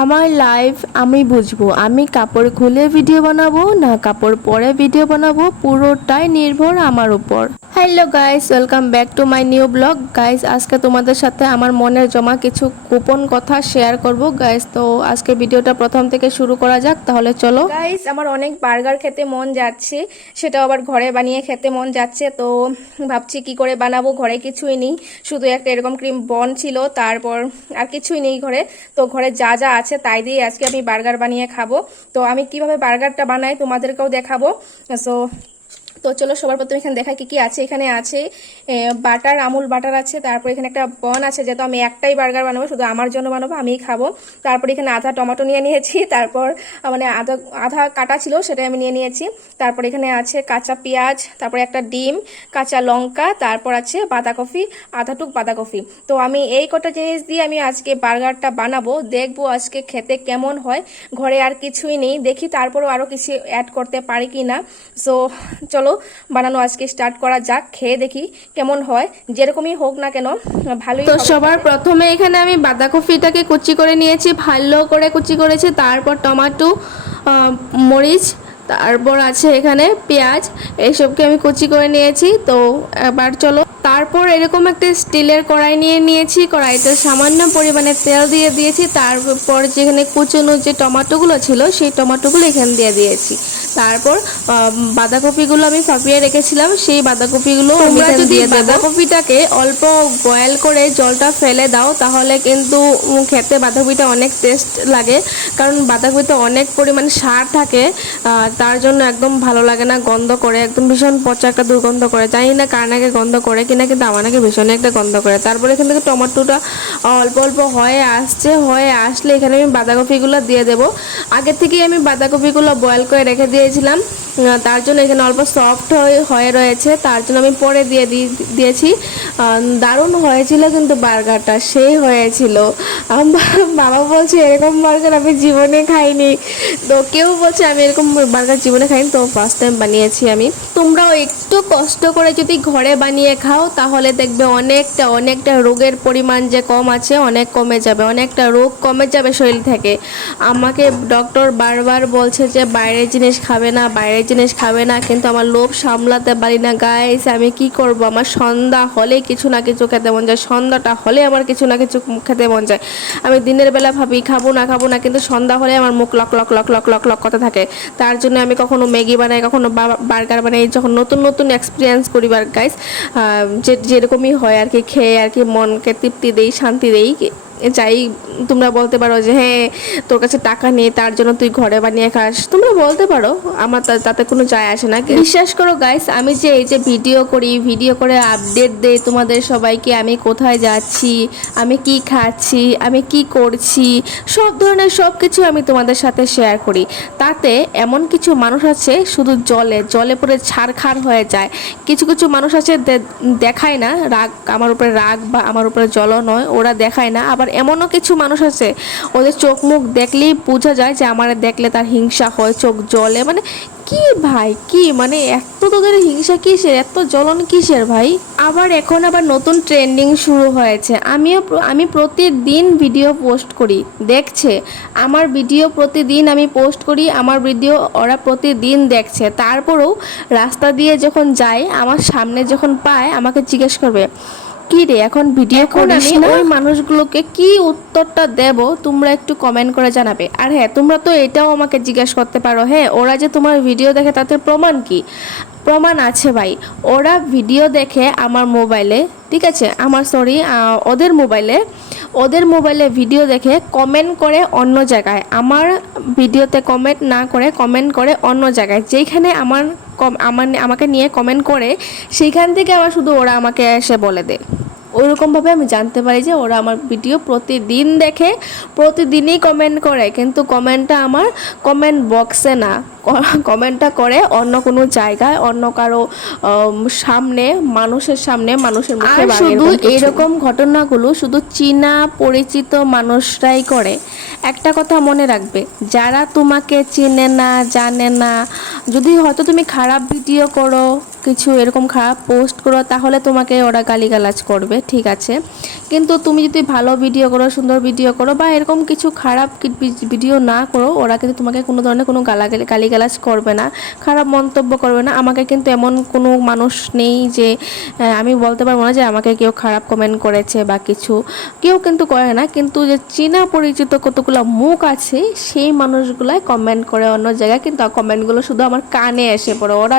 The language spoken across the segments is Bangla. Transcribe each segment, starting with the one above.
আমার লাইফ আমি বুঝব। আমি কাপড় খুলে ভিডিও বানাবো না কাপড় পরে ভিডিও বানাবো, পুরোটাই নির্ভর আমার উপর। Hello guys, welcome back to my new blog. Guys, আজকে তোমাদের সাথে আমার মনের জমা কিছু গোপন কথা শেয়ার করব। গাইস, তো আজকে ভিডিওটা প্রথম থেকে শুরু করা যাক, তাহলে চলো। গাইস, আমার অনেক বার্গার খেতে মন যাচ্ছে, সেটাও আবার ঘরে বানিয়ে খেতে মন যাচ্ছে, তো ভাবছি কি করে বানাবো, ঘরে কিছুই নেই। শুধু একটা এরকম ক্রিম বন ছিল, তারপর আর কিছুই নেই ঘরে। তো ঘরে যা যা আছে তাই দিয়ে আজকে আমি বার্গার বানিয়ে খাব। তো আমি কীভাবে বার্গারটা বানাই তোমাদেরকেও দেখাবো। সো তো চলো সবার প্রথমে এখানে দেখা কি কি আছে। এখানে আছে বাটার, আমুল বাটার আছে, তারপর এখানে একটা বন আছে, যেহেতু আমি একটাই বার্গার বানাবো, শুধু আমার জন্য বানাবো, আমিই খাব। তারপর এখানে আধা টমেটো নিয়ে নিয়েছি, তারপর মানে আধা আধা কাটা ছিল সেটা আমি নিয়ে নিয়েছি। তারপর এখানে আছে কাঁচা পেঁয়াজ, তারপর একটা ডিম, কাঁচা লঙ্কা, তারপর আছে বাঁধাকপি আধাটুক বাঁধাকপি। তো আমি এই কটা জিনিস দিয়ে আমি আজকে বার্গারটা বানাবো, দেখব আজকে খেতে কেমন হয়। ঘরে আর কিছুই নেই, দেখি তারপরও আরও কিছু অ্যাড করতে পারি কি না সো চলো বানানো আজকে স্টার্ট করা যাক খেয়ে দেখি কেমন হয় যেরকমই হোক না কেন ভালোই তো। সবার প্রথমে এখানে আমি বাঁধাকপিটাকে কুচি করে নিয়েছি ভালো করে কুচি করেছি তারপর টমাটো মরিচ তারপর আছে এখানে পেঁয়াজ এইসবকে আমি কুচি করে নিয়েছি তো এবার চলো তারপর এরকম একটা স্টিলের কড়াই নিয়ে নিয়েছি কড়াইতে সামান্য পরিমাণে তেল দিয়ে দিয়েছি তারপর যেখানে কুচনো যে টমেটোগুলো ছিল সেই টমেটোগুলো এখানে দিয়ে দিয়েছি। তারপর বাঁধাকপিগুলো আমি ফাঁপিয়ে রেখেছিলাম সেই বাঁধাকপিগুলো আমি তোমরা যদি বাঁধাকপিটাকে অল্প বয়েল করে জলটা ফেলে দাও তাহলে কিন্তু খেতে বাঁধাকপিটা অনেক টেস্ট লাগে কারণ বাঁধাকপিতে অনেক পরিমাণ সার থাকে তার জন্য একদম ভালো লাগে না গন্ধ করে একদম ভীষণ পচা একটা দুর্গন্ধ করে জানি না কার নাকি গন্ধ করে কিনা কিন্তু আমার নাকি ভীষণ একটা গন্ধ করে। তারপরে এখান থেকে টমাটোটা অল্প অল্প হয়ে আসছে, হয়ে আসলে এখানে আমি বাঁধাকপিগুলো দিয়ে দেবো। আগে থেকেই আমি বাঁধাকপিগুলো বয়েল করে রেখে দিয়েছিলাম। তার জন্য এখানে অল্প সফট হয়ে রয়েছে। তার জন্য আমি পরে দিয়ে দিয়েছি। দারুণ হয়েছিল কিন্তু বার্গারটা, সেই হয়েছিল। বাবা বলছে, এরকম বার্গার আমি জীবনে খাইনি। তো কেউ বলছে, আমি এরকম বার্গার জীবনে খাইনি। তো ফার্স্ট টাইম বানিয়েছি আমি। তোমরাও একটু কষ্ট করে যদি ঘরে বানিয়ে খাও, তাহলে দেখবে অনেকটা অনেকটা রোগের পরিমাণ যে কম আছে, অনেক কমে যাবে। অনেকটা রোগ কমে যাবে শরীর থেকে। আমাকে ডক্টর বারবার বলছে যে, বাইরের জিনিস খাবে না, বাইরের জিনিস খাবে না, কিন্তু আমার লোভ সামলাতে পারি না গাইস আমি কি করব? আমার সন্ধ্যা হলে কিছু না কিছু খেতে মন যায়, সন্ধ্যাটা হলে আমার কিছু না কিছু খেতে মন যায়। আমি দিনের বেলা ভাবি, খাব না খাব না, কিন্তু সন্ধ্যা হলে আমার মুখ লক লক লক লক লক লক কথা থাকে। তার জন্য আমি কখনো ম্যাগি বানাই, কখনো বার্গার বানাই, যখন নতুন নতুন এক্সপিরিয়েন্স করি গাইস যে, যেরকমই হয় আর কি, খেয়ে আর কি মনকে তৃপ্তি দেই, শান্তি দেই চাই তোমরা বলতে পারো যে হ্যাঁ তোর কাছে টাকা নেই, তার জন্য তুই ঘরে বানিয়ে খাস। তোমরা বলতে পারো, আমার তাতে কোনো যায় আসে না। বিশ্বাস করো গাইস আমি যে এই যে ভিডিও করি ভিডিও করে আপডেট দেই তোমাদের সবাইকে, আমি কোথায় যাচ্ছি, আমি কি খাচ্ছি, আমি কি করছি, সব ধরনের সব কিছু আমি তোমাদের সাথে শেয়ার করি। তাতে এমন কিছু মানুষ আছে, শুধু জলে জলে পড়ে ছাড়খাড় হয়ে যায়। কিছু কিছু মানুষ আছে দেখায় না, রাগ, আমার উপরে রাগ বা আমার উপরে জল নয় ওরা দেখায় না, আবার এমনও কিছু মানুষ আছে, ওদের চোখ মুখ দেখলেই বোঝা যায় যে আমার দেখলে তার হিংসা হয়, চোখ জলে মানে কি ভাই, কি? মানে এত তোদের হিংসা কিসের? এত জ্বলন কিসের ভাই? আবার এখন আবার নতুন ট্রেন্ডিং শুরু হয়েছে। আমিও আমি প্রতিদিন ভিডিও পোস্ট করি, দেখছে। আমার ভিডিও প্রতিদিন আমি পোস্ট করি, আমার ভিডিও ওরা প্রতিদিন দেখছে। তারপরেও রাস্তা দিয়ে যখন যায়, আমার সামনে যখন পায়, আমাকে জিজ্ঞেস করবে কি রে এখন ভিডিও করিস না? ওই মানুষগুলোকে কি উত্তরটা দেব তোমরা একটু কমেন্ট করে জানাবে। আর হ্যাঁ তোমরা তো এটাও আমাকে জিজ্ঞেস করতে পারো হ্যাঁ ওরা যে তোমার ভিডিও দেখে তাতে প্রমাণ কি? প্রমাণ আছে ভাই ওরা ভিডিও দেখে আমার মোবাইলে ঠিক আছে আমার সরি ওদের মোবাইলে ওদের মোবাইলে ভিডিও দেখে কমেন্ট করে অন্য জায়গায়। আমার ভিডিওতে কমেন্ট না করে কমেন্ট করে অন্য জায়গায়। যেখানে আমার কম আমার আমাকে নিয়ে কমেন্ট করে, সেইখান থেকে আবার শুধু ওরা আমাকে এসে বলে দেয়। ওইরকমভাবে আমি জানতে পারি যে ওরা আমার ভিডিও প্রতিদিন দেখে প্রতিদিনই কমেন্ট করে। কিন্তু কমেন্টটা আমার কমেন্ট বক্সে না। কমেন্টটা করে অন্য কোনো জায়গায় অন্য কারও সামনে মানুষের সামনে মানুষের মুখে শুধু। এরকম ঘটনাগুলো শুধু চীনা পরিচিত মানুষরাই করে। একটা কথা মনে রাখবে যারা তোমাকে চেনে না জানে না যদি হয়তো তুমি খারাপ ভিডিও করো কিছু এরকম খারাপ পোস্ট করো, তাহলে তোমাকে ওরা গালিগালাজ করবে, ঠিক আছে? কিন্তু তুমি যদি ভালো ভিডিও করো, সুন্দর ভিডিও করো বা এরকম কিছু খারাপ ভিডিও না করো, ওরা কিন্তু তোমাকে কোনো ধরনের কোনো গালাগালি, গালিগালাজ করবে না, খারাপ মন্তব্য করবে না। আমাকে কিন্তু এমন কোনো মানুষ নেই যে আমি বলতে পারব না যে আমাকে কেউ খারাপ কমেন্ট করেছে বা কিছু। কেউ কিন্তু করে না, কিন্তু যে চীনা পরিচিত কতগুলো মুখ আছে, সেই মানুষগুলাই কমেন্ট করে অন্য জায়গায়, কিন্তু কমেন্টগুলো শুধু আমার কানে এসে পড়ে। ওরা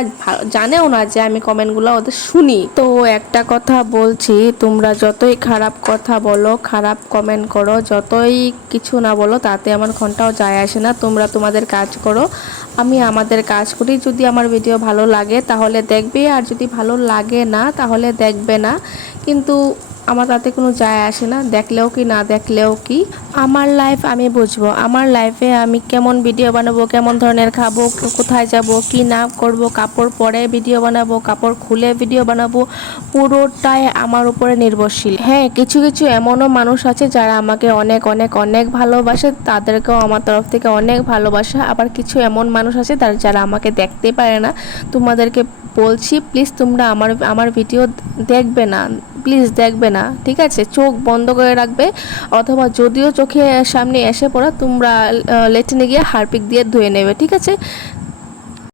জানেও না যে আমি কমেন্টগুলো ওদের শুনি। তো একটা কথা বলছি, তোমরা যতই খারাপ কথা বলো, খারাপ কমেন্ট করো, যতই কিছু না বলো, তাতে আমার ঘন্টাও যায় আসে না। তোমরা তোমাদের কাজ করো, আমি আমাদের কাজ করি। যদি আমার ভিডিও ভালো লাগে, তাহলে দেখবে। আর যদি ভালো লাগে না, তাহলে দেখবে না। কিন্তু আমার তাতে কোনো যায় আসে না, দেখলেও কি, না দেখলেও কি। আমার লাইফ আমি বুঝব, আমার লাইফে আমি কেমন ভিডিও বানাবো, কেমন ধরনের খাব, কোথায় যাব, কি না করব, কাপড় পরে ভিডিও বানাবো, কাপড় খুলে ভিডিও বানাবো, পুরোটাই আমার উপরে নির্ভরশীল। হ্যাঁ কিছু কিছু এমনও মানুষ আছে যারা আমাকে অনেক অনেক অনেক ভালোবাসে, তাদেরকেও আমার তরফ থেকে অনেক ভালোবাসা। আবার কিছু এমন মানুষ আছে তার, যারা আমাকে দেখতে পারে না। তোমাদেরকে বলছি, প্লিজ তোমরা আমার আমার ভিডিও দেখবে না, প্লিজ দেখবে না, ঠিক আছে? চোখ বন্ধ করে রাখবে, অথবা যদিও চোখে সামনে এসে পড়া, তোমরা লেটিনে গিয়ে হারপিক দিয়ে ধুয়ে নেবে, ঠিক আছে?